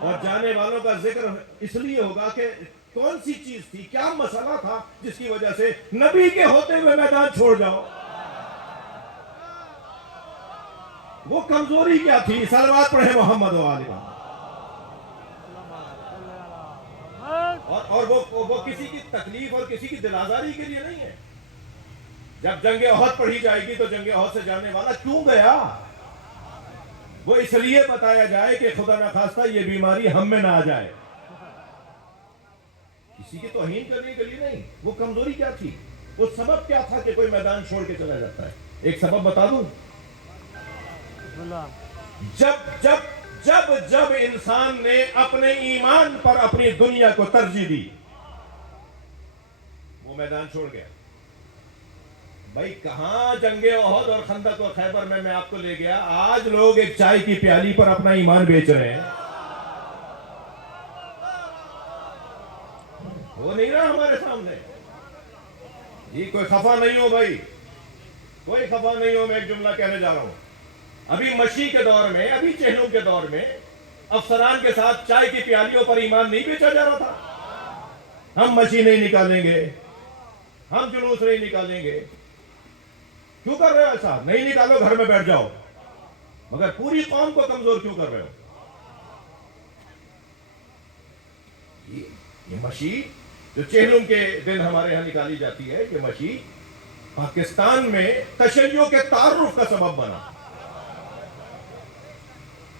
اور جانے والوں کا ذکر اس لیے ہوگا کہ کون سی چیز تھی, کیا مسئلہ تھا جس کی وجہ سے نبی کے ہوتے ہوئے میدان چھوڑ جاؤ. وہ کمزوری کیا تھی؟ صلوات پڑھے محمد و آل محمد. اور وہ کسی کی تکلیف اور کسی کی دل آزاری کے لیے نہیں ہے. جب جنگ احد پڑھی جائے گی تو جنگ احد سے جانے والا کیوں گیا, وہ اس لیے بتایا جائے کہ خدا نخواستہ یہ بیماری ہم میں نہ آ جائے. کسی کی توہین کرنے کے لیے نہیں. وہ کمزوری کیا تھی, وہ سبب کیا تھا کہ کوئی میدان چھوڑ کے چلا جاتا ہے. ایک سبب بتا دوں. جب انسان نے اپنے ایمان پر اپنی دنیا کو ترجیح دی, وہ میدان چھوڑ گیا. بھائی کہاں جنگ احد اور خندق اور خیبر میں آپ کو لے گیا. آج لوگ ایک چائے کی پیالی پر اپنا ایمان بیچ رہے ہیں. وہ نہیں رہا ہمارے سامنے. یہ کوئی خفا نہیں ہو بھائی, کوئی خفا نہیں ہو. میں ایک جملہ کہنے جا رہا ہوں. ابھی مشی کے دور میں, ابھی چہلم کے دور میں افسران کے ساتھ چائے کی پیالیوں پر ایمان نہیں بیچا جا رہا تھا. ہم مشی نہیں نکالیں گے, ہم جلوس نہیں نکالیں گے. کیوں کر رہے ہو ایسا؟ نہیں نکالو, گھر میں بیٹھ جاؤ. مگر پوری قوم کو کمزور کیوں کر رہے ہو؟ یہ مشی جو چہلم کے دن ہمارے ہاں نکالی جاتی ہے، یہ مشی پاکستان میں تشیع کے تعارف کا سبب بنا.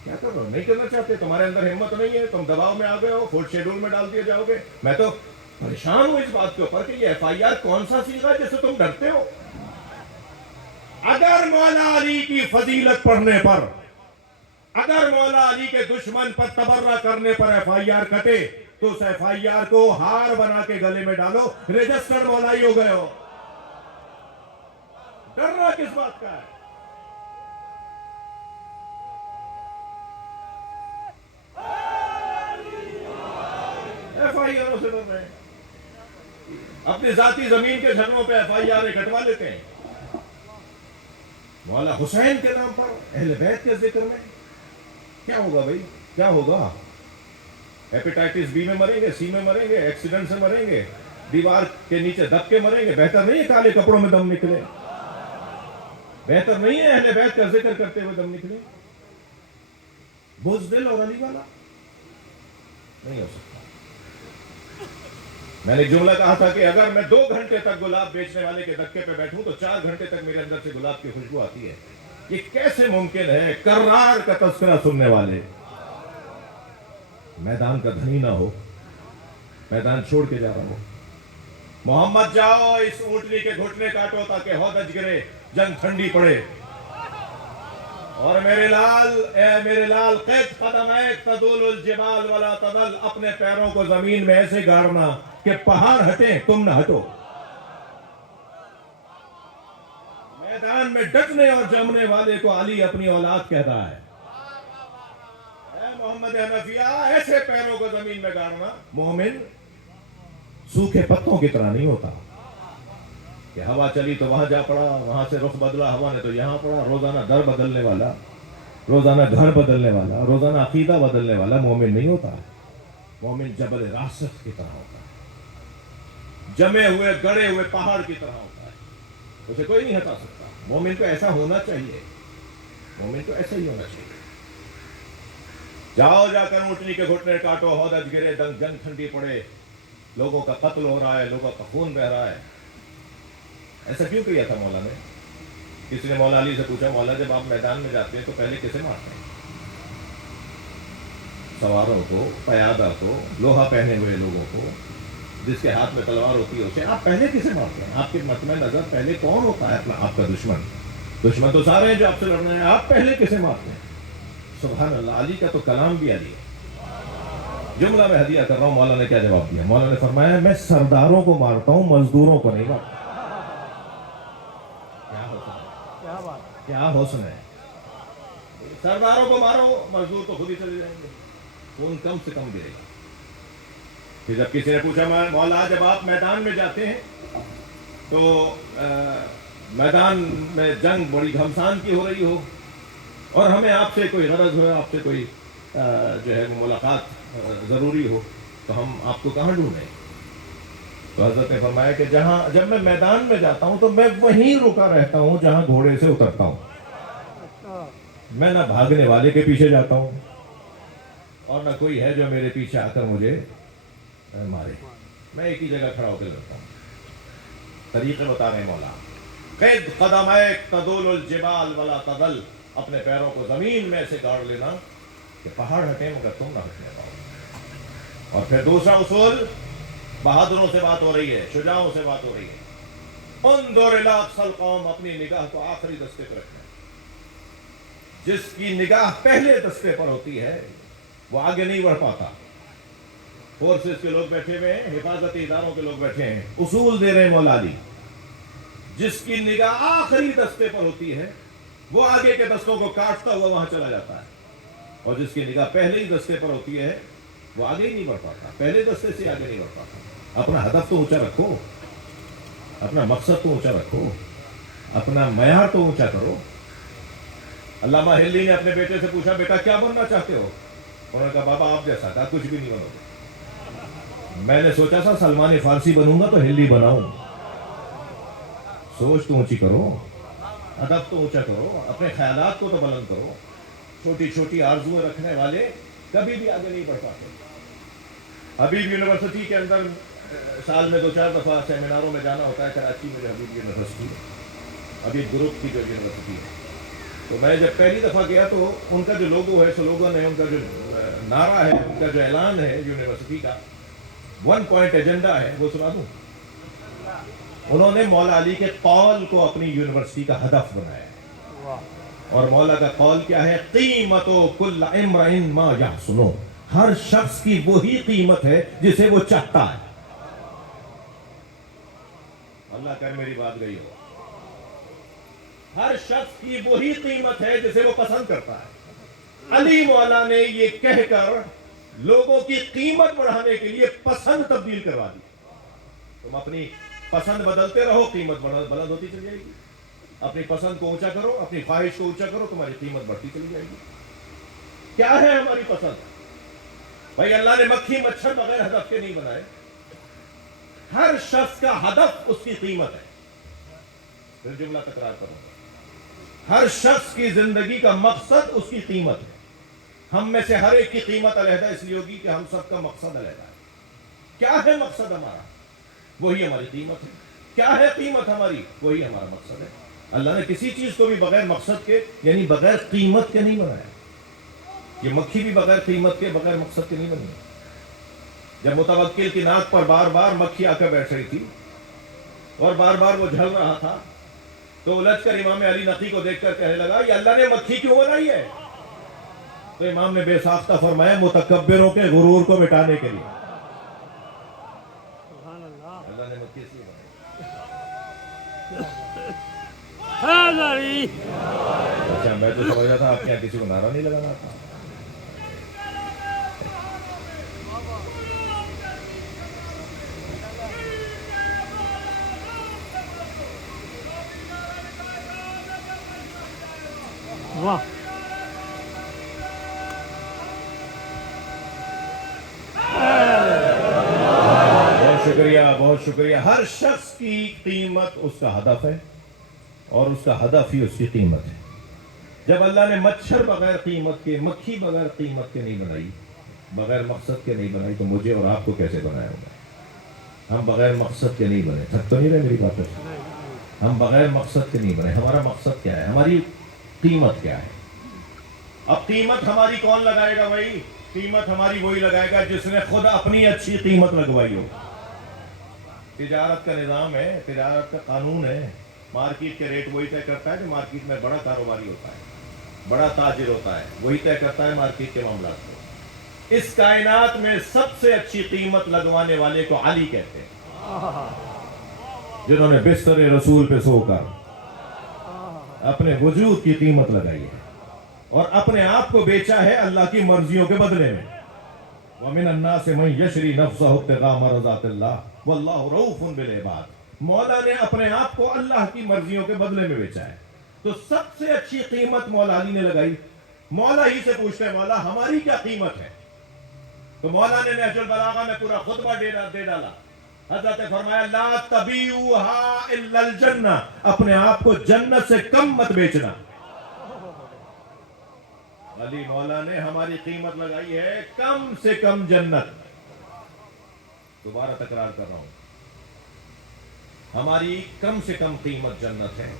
کیا کر رہے ہو؟ نہیں کرنا چاہتے؟ تمہارے اندر ہمت نہیں ہے؟ تم دباؤ میں آ گئے ہو؟ فورتھ شیڈول میں ڈال دیے جاؤ گے؟ میں تو پریشان ہوں اس بات کے اوپر کہ یہ ایف آئی آر کون سا سیگا جس سے تم ڈرتے ہو؟ اگر مولا علی کی فضیلت پڑھنے پر، اگر مولا علی کے دشمن پر تبرہ کرنے پر ایف آئی آر کٹے تو اس ایف آئی آر کو ہار بنا کے گلے میں ڈالو، رجسٹرڈ مولائی ہو گئے ہو. ڈرنا کس بات کا ہے؟ ایف آئی آروں سے ڈر رہے ہیں. اپنی ذاتی زمین کے جھگڑوں پہ ایف آئی آر کٹوا لیتے ہیں. مولا حسین کے نام پر اہل بیت کے ذکر میں کیا ہوگا بھائی؟ کیا ہوگا؟ ہیپیٹائٹس بی میں مریں گے، سی میں مریں گے، ایکسیڈنٹ سے مریں گے، دیوار کے نیچے دب کے مریں گے. بہتر نہیں ہے کالے کپڑوں میں دم نکلے؟ بہتر نہیں ہے اہل بیت کا ذکر کرتے ہوئے دم نکلے؟ بزدل اور علی والا نہیں ہو سکتا. میں نے ایک جملہ کہا تھا کہ اگر میں 2 گھنٹے تک گلاب بیچنے والے کے دکے پہ بیٹھوں تو 4 گھنٹے تک میرے اندر سے گلاب کی خوشبو آتی ہے. یہ کیسے ممکن ہے؟ کرار کا تذکرہ سننے والے میدان کا دھنی نہ ہو، میدان چھوڑ کے جا رہا ہو. محمد جاؤ اس اونٹنی کے گھٹنے کاٹو تاکہ ہودج گرے، جنگ ٹھنڈی پڑے. اور میرے لال، اے میرے لال، قید قدمائک تدول الجبال ولا تدل، اپنے پیروں کو زمین میں ایسے گاڑنا کہ پہاڑ ہٹیں تم نہ ہٹو. میدان میں ڈٹنے اور جمنے والے کو علی اپنی اولاد کہتا ہے. اے محمد حنفیہ، ایسے پیروں کو زمین میں گاڑنا. مومن سوکھے پتوں کی طرح نہیں ہوتا کہ ہوا چلی تو وہاں جا پڑا، وہاں سے رخ بدلا ہوا نے تو یہاں پڑا. روزانہ در بدلنے والا، روزانہ گھر بدلنے والا، روزانہ عقیدہ بدلنے والا مومن نہیں ہوتا. مومن جبل راسخ کی طرح ہوتا ہے، جمے ہوئے گڑے ہوئے پہاڑ کی طرح ہوتا ہے، اسے کوئی نہیں ہٹا سکتا. مومن کو ایسا ہونا چاہیے، مومن کو ایسا ہی ہونا چاہیے. جاؤ جا کر اونٹنی کے گھٹنے کاٹو، ہودج گرے، جنگ ٹھنڈی پڑے. لوگوں کا قتل ہو رہا ہے، لوگوں کا خون بہ رہا ہے. ایسا کیوں کیا تھا مولا نے؟ کسی نے مولا علی سے پوچھا، مولا جب آپ میدان میں جاتے ہیں تو پہلے کسے مارتے ہیں؟ سواروں کو، پیادہ کو، لوہا پہنے ہوئے لوگوں کو، جس کے ہاتھ میں تلوار ہوتی ہے اسے آپ پہلے کسے مارتے ہیں؟ آپ کے مطمع نظر پہلے کون ہوتا ہے آپ کا دشمن؟ دشمن تو سارے ہیں جو آپ سے لڑنے ہیں، آپ پہلے کسے مارتے ہیں؟ سبحان اللہ. علی کا تو کلام بھی علی ہے. جملہ میں ہدیہ کر رہا ہوں. مولا نے کیا جواب دیا؟ مولا نے فرمایا میں سرداروں کو مارتا ہوں، مزدوروں کو نہیں مارتا. کیا حسن ہے! سرداروں کو مارو، مزدور تو خود ہی چلے جائیں گے، خون کم سے کم گرے گا. پھر جب کسی نے پوچھا مولا جب آپ میدان میں جاتے ہیں تو میدان میں جنگ بڑی گھمسان کی ہو رہی ہو اور ہمیں آپ سے کوئی غرض ہو، آپ سے کوئی جو ہے ملاقات ضروری ہو، تو ہم آپ کو کہاں ڈھونڈیں؟ تو حضرت نے فرمایا کہ جب میں میدان میں جاتا ہوں تو میں وہیں رکا رہتا ہوں جہاں گھوڑے سے اترتا ہوں. میں نہ بھاگنے والے کے پیچھے جاتا ہوں اور نہ کوئی ہے جو میرے پیچھے آ کر مجھے مارے. میں ایک ہی جگہ کھڑا ہو کے لڑتا ہوں. طریقے بتا رہے مولا. قید قدمائک تدول الجبال ولا تدل، اپنے پیروں کو زمین میں سے گاڑ لینا کہ پہاڑ ہٹیں مگر تم نہ ہٹنے پاؤ. اور پھر دوسرا اصول، بہادروں سے بات ہو رہی ہے، شجاعوں سے بات ہو رہی ہے. انظر الی اقصی القوم، اپنی نگاہ کو آخری دستے پر رکھنا. جس کی نگاہ پہلے دستے پر ہوتی ہے وہ آگے نہیں بڑھ پاتا. فورسز کے لوگ بیٹھے ہوئے ہیں، حفاظتی اداروں کے لوگ بیٹھے ہیں، اصول دے رہے ہیں مولا علی. جس کی نگاہ آخری دستے پر ہوتی ہے وہ آگے کے دستوں کو کاٹتا ہوا وہاں چلا جاتا ہے، اور جس کی نگاہ پہلے ہی دستے پر ہوتی ہے وہ آگے ہی نہیں بڑھ پاتا، پہلے دستے سے آگے نہیں بڑھ پاتا. اپنا ہدف تو اونچا رکھو، اپنا مقصد تو اونچا رکھو، اپنا معیار تو اونچا کرو. علامہ ہلی نے اپنے بیٹے سے پوچھا بیٹا کیا بننا چاہتے ہو؟ انہوں نے کہا بابا آپ جیسا. کہا کچھ بھی نہیں بنو گے. میں نے سوچا تھا سلمان فارسی بنوں گا تو ہلی بناؤں. سوچ تو اونچی کرو، ہدف تو اونچا کرو، اپنے خیالات کو تو بلند کرو. چھوٹی چھوٹی آرزویں رکھنے والے کبھی بھی آگے نہیں بڑھ پاتے. حبیب یونیورسٹی کے اندر سال میں 2-4 دفعہ سیمیناروں میں جانا ہوتا ہے. کراچی میں جو حبیب یونیورسٹی ہے, ابھی گروپ کی جو یونیورسٹی ہے, تو میں جب پہلی دفعہ گیا تو ان کا جو لوگو ہے, سلوگن ہے, ان کا جو نعرہ ہے, ان کا جو اعلان ہے یونیورسٹی کا, 1 پوائنٹ ایجنڈا ہے, وہ سنا دوں. انہوں نے مولا علی کے قول کو اپنی یونیورسٹی کا ہدف بنایا ہے. اور مولا کا قول کیا ہے؟ قیمت کل امرئ ما یحسنہ, ہر شخص کی وہی قیمت ہے جسے وہ چاہتا ہے. اللہ کر میری بات گئی ہو. ہر شخص کی وہی قیمت ہے جسے وہ پسند کرتا ہے. علی مولا نے یہ کہہ کر لوگوں کی قیمت بڑھانے کے لیے پسند تبدیل کروا دی. تم اپنی پسند بدلتے رہو, قیمت بلند ہوتی چلی جائے گی. اپنی پسند کو اونچا کرو, اپنی خواہش کو اونچا کرو, تمہاری قیمت بڑھتی چلی جائے گی. کیا ہے ہماری پسند؟ بھائی اللہ نے مکھی مچھر بغیر ہدف کے نہیں بنائے. ہر شخص کا ہدف اس کی قیمت ہے. پھر جملہ تکرار کروں, ہر شخص کی زندگی کا مقصد اس کی قیمت ہے. ہم میں سے ہر ایک کی قیمت علیحدہ اس لیے ہوگی کہ ہم سب کا مقصد علیحدہ ہے. کیا ہے مقصد ہمارا؟ وہی ہماری قیمت ہے. کیا ہے قیمت ہماری؟ وہی ہمارا مقصد ہے. اللہ نے کسی چیز کو بھی بغیر مقصد کے, یعنی بغیر قیمت کے نہیں بنایا. یہ مکھی بھی بغیر قیمت کے, بغیر مقصد کے نہیں بنی. جب متوکل کی ناک پر بار بار مکھی آ کر بیٹھ رہی تھی اور بار بار وہ جھل رہا تھا, تو الجھ کر امام علی نقی کو دیکھ کر کہنے لگا, یہ اللہ نے مکھی کیوں بنائی ہے؟ تو امام نے بے ساختہ فرمایا, متکبروں کے غرور کو مٹانے کے لیے. اللہ نے مکھی اس لیے بنائی. حیدری. اچھا, میں تو سمجھ رہا تھا آپ کے یہاں کسی کو نعرہ نہیں لگانا تھا. واہ. بہت شکریہ, بہت شکریہ. ہر شخص کی قیمت اس کا ہدف ہے, اور اس کا ہدف ہی اس کی قیمت ہے. جب اللہ نے مچھر بغیر قیمت کے, مکھی بغیر قیمت کے نہیں بنائی, بغیر مقصد کے نہیں بنائی, تو مجھے اور آپ کو کیسے بنایا ہوگا؟ ہم بغیر مقصد کے نہیں بنے. تھک تو نہیں رہے میری بات پر؟ ہم بغیر مقصد کے نہیں بنے. ہمارا مقصد کیا ہے؟ ہماری قیمت کیا ہے؟ اب قیمت ہماری کون لگائے گا بھائی؟ قیمت ہماری وہی لگائے گا جس نے خود اپنی اچھی قیمت لگوائی ہو. تجارت کا نظام ہے, تجارت کا قانون ہے. مارکیٹ کے ریٹ وہی طے کرتا ہے جو مارکیٹ میں بڑا کاروباری ہوتا ہے, بڑا تاجر ہوتا ہے, وہی طے کرتا ہے مارکیٹ کے معاملات کو. اس کائنات میں سب سے اچھی قیمت لگوانے والے کو علی کہتے ہیں, جنہوں نے بستر رسول پہ سو کر اپنے وجود کی قیمت لگائی ہے اور اپنے آپ کو بیچا ہے اللہ کی مرضیوں کے بدلے میں. وَمِنَ النَّاسِ مَن يَشْرِي نَفْسَهُ ابْتِغَاءَ مَرْضَاتِ اللَّهِ وَاللَّهُ رَءُوفٌ بِالْعِبَادِ. مولا نے اپنے آپ کو اللہ کی مرضیوں کے بدلے میں بیچا ہے. تو سب سے اچھی قیمت مولا علی نے لگائی. مولا ہی سے پوچھتے ہیں, مولا ہماری کیا قیمت ہے؟ تو مولا نے نہج البلاغہ میں پورا خطبہ دے ڈالا. حضرت فرمایا, لا تبیعوها الا الجنہ, اپنے آپ کو جنت سے کم مت بیچنا. علی مولا نے ہماری قیمت لگائی ہے کم سے کم جنت. دوبارہ تکرار کر رہا ہوں, ہماری کم سے کم قیمت جنت ہے.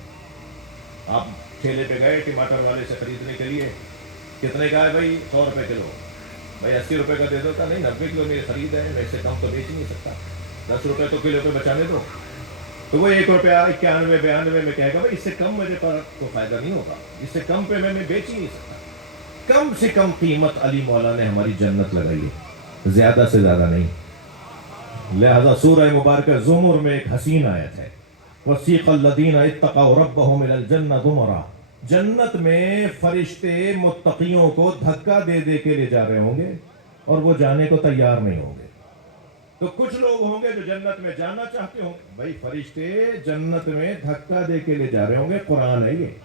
آپ ٹھیلے پہ گئے ٹماٹر والے سے خریدنے کے لیے, کتنے کا ہے بھائی؟ 100 روپے کلو. بھائی 80 روپے کا دے دو. کا نہیں, 90 کلو میری خرید ہے, میں اس سے کم تو بیچ نہیں سکتا, 10 روپے تو کلو پہ بچانے دو. تو وہ 1 روپیہ 91 92 میں کہے گا, بھائی اس سے کم میرے پر کو فائدہ نہیں ہوگا, اس سے کم پہ میں بیچ ہی نہیں سکتا. کم سے کم قیمت علی مولا نے ہماری جنت لگائی ہے, زیادہ سے زیادہ نہیں. لہذا سورہ مبارکہ زمر میں ایک حسین آیت ہے, وَسِيقَ الَّذِينَ اتَّقَوْا رَبَّهُمْ إِلَى الْجَنَّةِ زُمَرًا. جنت میں فرشتے متقیوں کو دھکا دے دے کے لے جا رہے ہوں گے اور وہ جانے کو تیار نہیں ہوں گے. تو کچھ لوگ ہوں گے جو جنت میں جانا چاہتے ہوں گے. بھائی فرشتے جنت میں دھکا دے کے لے جا رہے ہوں گے, قرآن ہے یہ.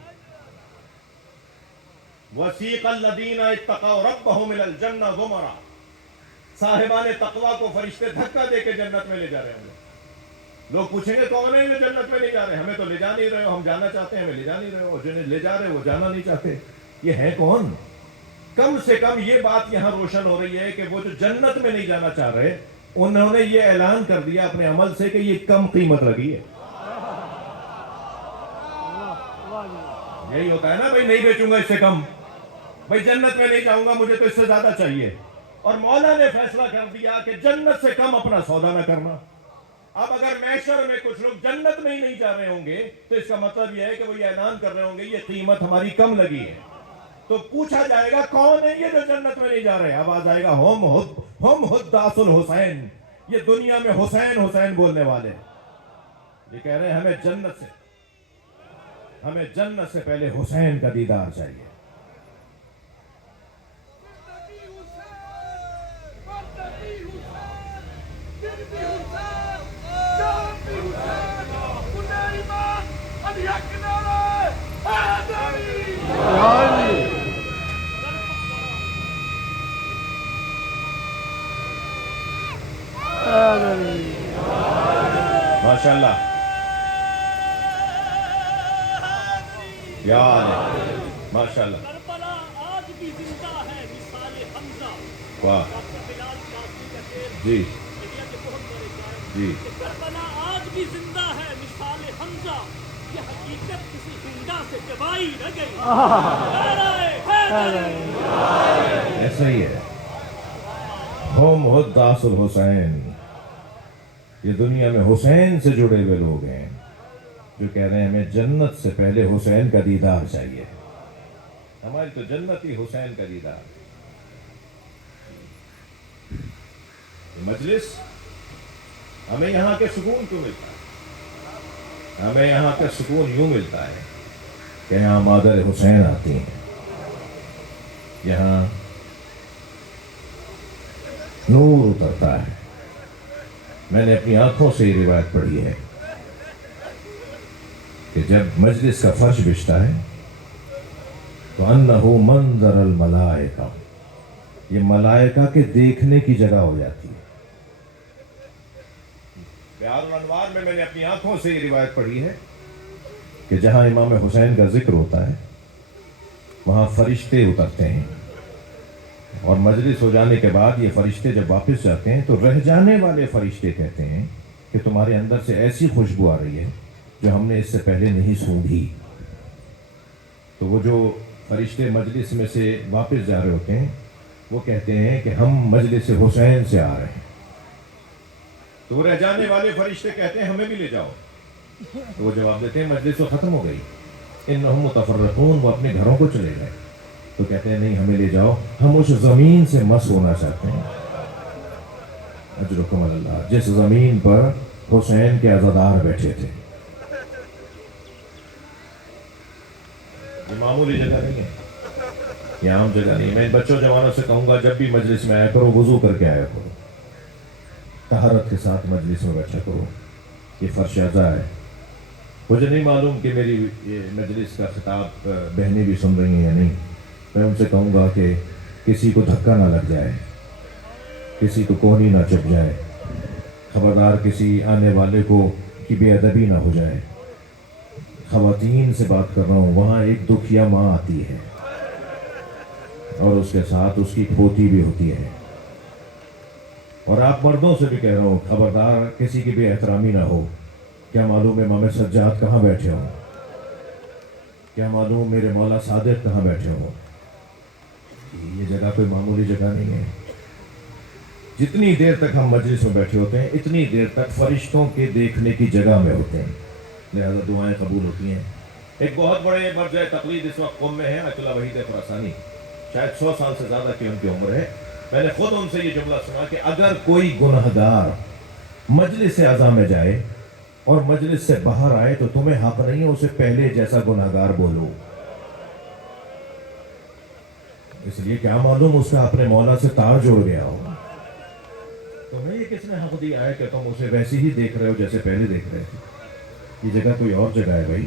وَسِيقَ الَّذِينَ اتَّقَوْا رَبَّهُمْ إِلَى الْجَنَّةِ زُمَرًا. صاحبان تقویٰ کو فرشتے دھکا دے کے جنت میں لے جا رہے ہوں گے. لوگ پوچھیں گے کون ہے جو جنت میں لے جا رہے ہیں؟ ہمیں تو لے جا نہیں رہے ہو, ہم جانا چاہتے ہیں, ہمیں لے جا نہیں رہے ہو, جنہیں لے جا رہے ہو وہ جانا نہیں چاہتے. یہ ہے کون؟ کم سے کم یہ بات یہاں روشن ہو رہی ہے کہ وہ جو جنت میں نہیں جانا چاہ رہے انہوں نے یہ اعلان کر دیا اپنے عمل سے کہ یہ کم قیمت لگی ہے. یہی ہوتا ہے نا بھائی، نہیں بیچوں گا اس سے کم، بھائی جنت میں نہیں جاؤں گا، مجھے تو اس سے زیادہ چاہیے. اور مولا نے فیصلہ کر دیا کہ جنت سے کم اپنا سودا نہ کرنا. اب اگر محشر میں کچھ لوگ جنت میں ہی نہیں جا رہے ہوں گے تو اس کا مطلب یہ ہے کہ وہ یہ اعلان کر رہے ہوں گے یہ قیمت ہماری کم لگی ہے. تو پوچھا جائے گا کون ہے یہ جو جنت میں نہیں جا رہے؟ اب آ جائے گا ہم حداث الحسین، یہ دنیا میں حسین حسین بولنے والے. یہ کہہ رہے ہیں ہمیں جنت سے پہلے حسین کا دیدار چاہیے. ماشاءاللہ یا ماشاءاللہ. کربلا آج بھی زندہ ہے مثال حمزہ. واہ بلال شاذلی کا شعر جی دنیا کے بہت بڑے شاعر جی. کہ کربلا آج بھی زندہ ہے مثال حمزہ. یہ حقیقت کسی زندہ سے چبائی نہ گئی. نعرہ حیدری. ایسا ہی ہے. ہم حداث الحسین، یہ دنیا میں حسین سے جڑے ہوئے لوگ ہیں جو کہہ رہے ہیں ہمیں جنت سے پہلے حسین کا دیدار چاہیے. ہماری تو جنت ہی حسین کا دیدار. مجلس ہمیں یہاں کے سکون کیوں ملتا ہے؟ ہمیں یہاں کا سکون یوں ملتا ہے کہ یہاں مادر حسین آتی ہیں، یہاں نور اترتا ہے. میں نے اپنی آنکھوں سے یہ روایت پڑھی ہے کہ جب مجلس کا فرش بچھتا ہے تو انہو منظر الملائکہ، یہ ملائکہ کے دیکھنے کی جگہ ہو جاتی ہے. بیار الانوار میں نے اپنی آنکھوں سے یہ روایت پڑھی ہے کہ جہاں امام حسین کا ذکر ہوتا ہے وہاں فرشتے اترتے ہیں، اور مجلس ہو جانے کے بعد یہ فرشتے جب واپس جاتے ہیں تو رہ جانے والے فرشتے کہتے ہیں کہ تمہارے اندر سے ایسی خوشبو آ رہی ہے جو ہم نے اس سے پہلے نہیں سونگھی. تو وہ جو فرشتے مجلس میں سے واپس جا رہے ہوتے ہیں وہ کہتے ہیں کہ ہم مجلس حسین سے آ رہے ہیں. تو رہ جانے والے فرشتے کہتے ہیں ہمیں بھی لے جاؤ. تو وہ جواب دیتے ہیں مجلس تو ختم ہو گئی، انہم متفرقون، وہ اپنے گھروں کو چلے گئے. تو کہتے ہیں نہیں ہمیں لے جاؤ، ہم اس زمین سے مس ہونا چاہتے ہیں. اجرکم اللہ، جس زمین پر حسین کے عزادار بیٹھے تھے. یہ معمولی جگہ نہیں ہے، یہ عام جگہ نہیں. میں ان بچوں جوانوں سے کہوں گا جب بھی مجلس میں آیا کرو وضو کر کے آیا کرو، طہارت کے ساتھ مجلس میں بیٹھا کرو. یہ فرش اعضاء ہے. مجھے نہیں معلوم کہ میری یہ مجلس کا خطاب بہنیں بھی سن رہی ہیں یا نہیں. میں ان سے کہوں گا کہ کسی کو دھکا نہ لگ جائے، کسی کو کوہنی نہ چپ جائے، خبردار کسی آنے والے کو کی بے ادبی نہ ہو جائے. خواتین سے بات کر رہا ہوں، وہاں ایک دکھیا ماں آتی ہے اور اس کے ساتھ اس کی کھوتی بھی ہوتی ہے. اور آپ مردوں سے بھی کہہ رہا ہوں خبردار کسی کی بے احترامی نہ ہو. کیا معلوم امام سجاد کہاں بیٹھے ہوں، کیا معلوم میرے مولا صادق کہاں بیٹھے ہوں. یہ جگہ کوئی معمولی جگہ نہیں ہے. جتنی دیر تک ہم مجلس میں بیٹھے ہوتے ہیں اتنی دیر تک فرشتوں کے دیکھنے کی جگہ میں ہوتے ہیں، لہذا دعائیں قبول ہوتی ہیں. ایک بہت بڑے مرجع تقلید اس وقت قوم میں ہے، آیت اللہ وحید خراسانی، شاید 100 سال سے زیادہ کی ان کی عمر ہے. میں نے خود ان سے یہ جملہ سنا کہ اگر کوئی گنہگار مجلس اعضاء میں جائے اور مجلس سے باہر آئے تو تمہیں حق نہیں ہے اسے پہلے جیسا گنہگار بولو. اس لیے کیا معلوم اس کا اپنے مولا سے تار جوڑ گیا ہو. تمہیں یہ کس نے حق دیا ہے کہ تم اسے ویسے ہی دیکھ رہے ہو جیسے پہلے دیکھ رہے تھے. یہ جگہ کوئی اور جگہ ہے بھائی،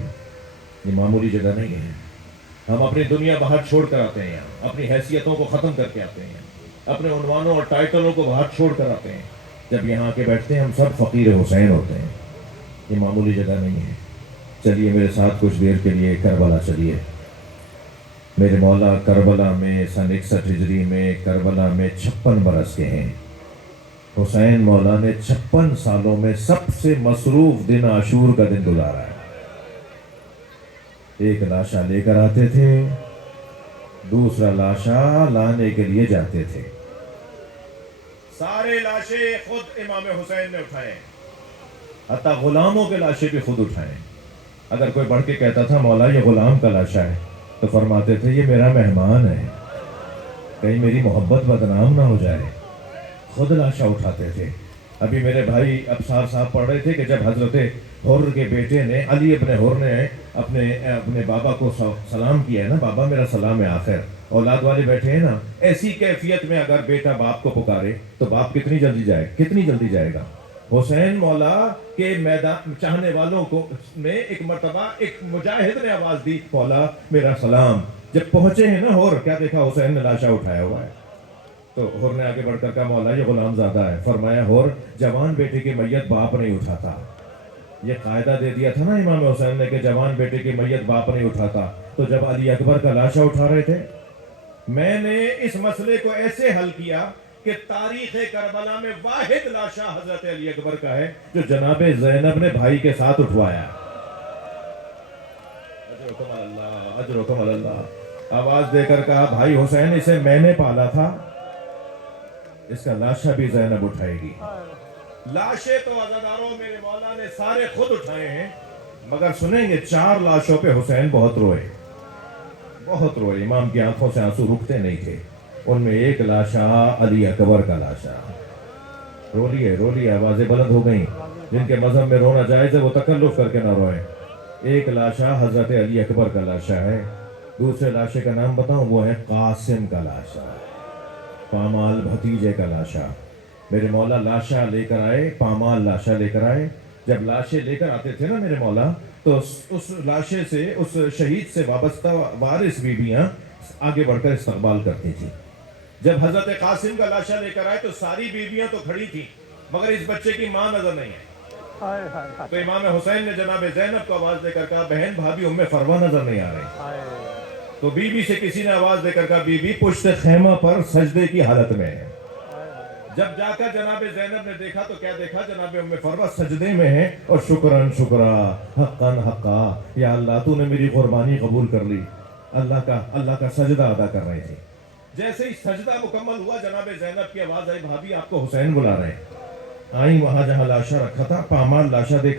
یہ معمولی جگہ نہیں ہے. ہم اپنی دنیا باہر چھوڑ کر آتے ہیں، یہاں اپنی حیثیتوں کو ختم کر کے آتے ہیں، اپنے عنوانوں اور ٹائٹلوں کو باہر چھوڑ کر آتے ہیں. جب یہاں کے بیٹھتے ہیں ہم سب فقیر حسین ہوتے ہیں. یہ معمولی جگہ نہیں ہے. چلیے میرے ساتھ کچھ دیر کے لیے کربلا چلیے. میرے مولا کربلا میں سن 61 ہجری میں کربلا میں 56 برس کے ہیں، حسین مولا نے 56 سالوں میں سب سے مصروف دن عاشور کا دن گزارا ہے۔ ایک لاشا لے کر آتے تھے، دوسرا لاشا لانے کے لیے جاتے تھے، سارے لاشیں خود امام حسین نے اٹھائے، حتیٰ غلاموں کے لاشیں بھی خود اٹھائے۔ اگر کوئی بڑھ کے کہتا تھا مولا یہ غلام کا لاشا ہے، تو فرماتے تھے یہ میرا مہمان ہے، کہیں میری محبت بدنام نہ ہو جائے، خود لاشا اٹھاتے تھے۔ ابھی میرے بھائی ابصار صاحب پڑھ رہے تھے کہ جب حضرت حر کے بیٹے نے، علی ابن حر نے اپنے بابا کو سلام کیا ہے نا، بابا میرا سلام ہے، آخر اولاد والے بیٹھے ہیں نا، ایسی کیفیت میں اگر بیٹا باپ کو پکارے تو باپ کتنی جلدی جائے گا۔ حسین مولا کے میدان چاہنے والوں کو میں ایک مرتبہ ایک مجاہد نے آواز دی مولا میرا سلام، جب پہنچے ہیں نا حر، کیا دیکھا حسین نے لاشا اٹھایا ہوا ہے، تو حر نے آگے بڑھ کر کہا مولا یہ غلام زادہ ہے۔ فرمایا حر جوان بیٹے کی میت باپ نہیں اٹھاتا، یہ قاعدہ دے دیا تھا نا امام حسین نے کہ جوان بیٹے کی میت باپ نہیں اٹھاتا، تو جب علی اکبر کا لاشا اٹھا رہے تھے، میں نے اس مسئلے کو ایسے حل کیا کہ تاریخ کربلا میں واحد لاشا حضرت علی اکبر کا ہے جو جناب زینب نے بھائی کے ساتھ اٹھوایا۔ اجرکم اللہ، اجرکم اللہ۔ آواز دے کر کہا بھائی حسین اسے میں نے پالا تھا، اس کا لاشا بھی زینب اٹھائے گی۔ لاشیں تو عزاداروں میرے مولا نے سارے خود اٹھائے ہیں، مگر سنیں گے 4 لاشوں پہ حسین بہت روئے، امام کی آنکھوں سے آنسو رکتے نہیں تھے۔ ان میں ایک لاشا علی اکبر کا لاشا، رو لیے آوازیں بلند ہو گئیں، جن کے مذہب میں رونا جائز ہے وہ تکلف کر کے نہ روئیں۔ ایک لاشا حضرت علی اکبر کا لاشا ہے، دوسرے لاشے کا نام بتاؤں، وہ ہے قاسم کا لاشا، پامال بھتیجے کا لاشا۔ میرے مولا لاشا لے کر آئے، پامال لاشا لے کر آئے۔ جب لاشیں لے کر آتے تھے نا میرے مولا، تو اس لاشے سے، اس شہید سے وابستہ وارث بیویاں آگے بڑھ کر استقبال کرتی تھی۔ جب حضرت قاسم کا لاشا لے کر آئے تو ساری بیویاں تو کھڑی تھیں، مگر اس بچے کی ماں نظر نہیں ہے۔ تو امام حسین نے جناب زینب کو آواز دے کر کہا بہن بھابھی ام فروا نظر نہیں آ رہی۔ تو بی بی سے کسی نے آواز دے کر کہا بی بی پشت خیمہ پر سجدے کی حالت میں ہے۔ جب جا کر جناب زینب نے دیکھا تو کیا دیکھا، جناب ام فروا سجدے میں ہے اور شکراً شکرا حقاً حقا، یا اللہ تو نے میری قربانی قبول کر لی، اللہ کا سجدہ ادا کر رہی تھی۔ جیسے ہی سجدہ مکمل ہوا جناب زینب کی آواز آئی بھابھی آپ کو حسین بلا رہے ہیں۔ آئیں وہاں جہاں لاشا رکھا تھا، پامال لاشا دیکھا،